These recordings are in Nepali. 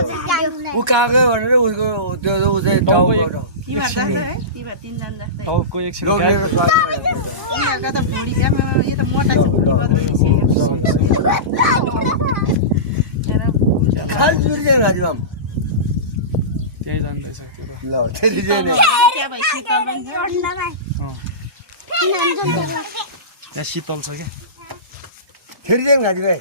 ऊ कहाँ गयो भनेर उसको त्यो ऊ चाहिँ टाउको टाउको एकछिन लोग्नेको स्वाद खाल जुर्दै राजु आम त्यही जान्दैछ त्यो त। ल त्यति चाहिँ नि त्यहाँ शीतल छ क्या। फेरि चाहिँ राजु भाइ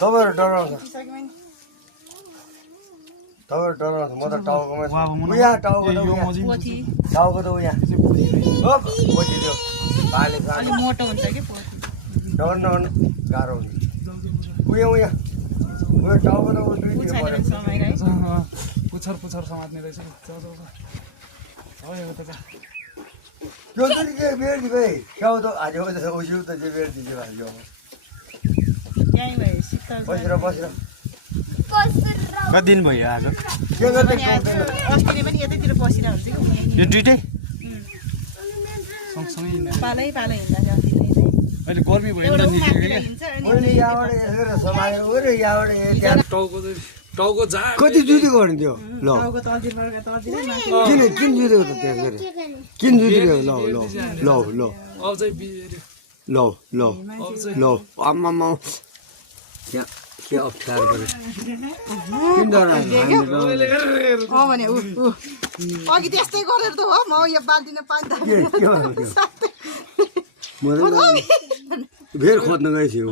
तपाईँहरू डराउँछ म त टाउकोमा उहाँ टाउको त टाउको त उहाँ पछि त्यो भाले मोटो हुन्छ कि डर्न गाह्रो हुन्छ उहाँ टाउको त दुईतिर पऱ्यो पुच्छर पुच्छर समात्ने रहेछ। हो यो त त्यो चाहिँ के बेर्दी भाइ क्याउ त आज उसिउ त चाहिँ बेर्दी चाहिँ भाइ बसेर बसेर कति दिन भयो आएको? के गर्दै अस्तिले पनि यतैतिर बसिरहेको हुन्छ कि यो दुइटै सँगसँगै हिँड्दा पालै हिँड्दा अहिले गर्मी भयो नि त निस्कियो क्या। मैले यहाँबाट यसो समायो अरे यहाँबाट टाउको जा कति जुतेको भने त्यो ल किन जुतेको त त्यो फेरि किन जुतेको ल अझै बिर्यो ल ल ल आम्मामा यहाँ के अप्ठ्यारो पऱ्यो किन डराएको भने अघि त्यस्तै गरेर त हो म यो बाल्टिन पानी भेर खोज्न गएछु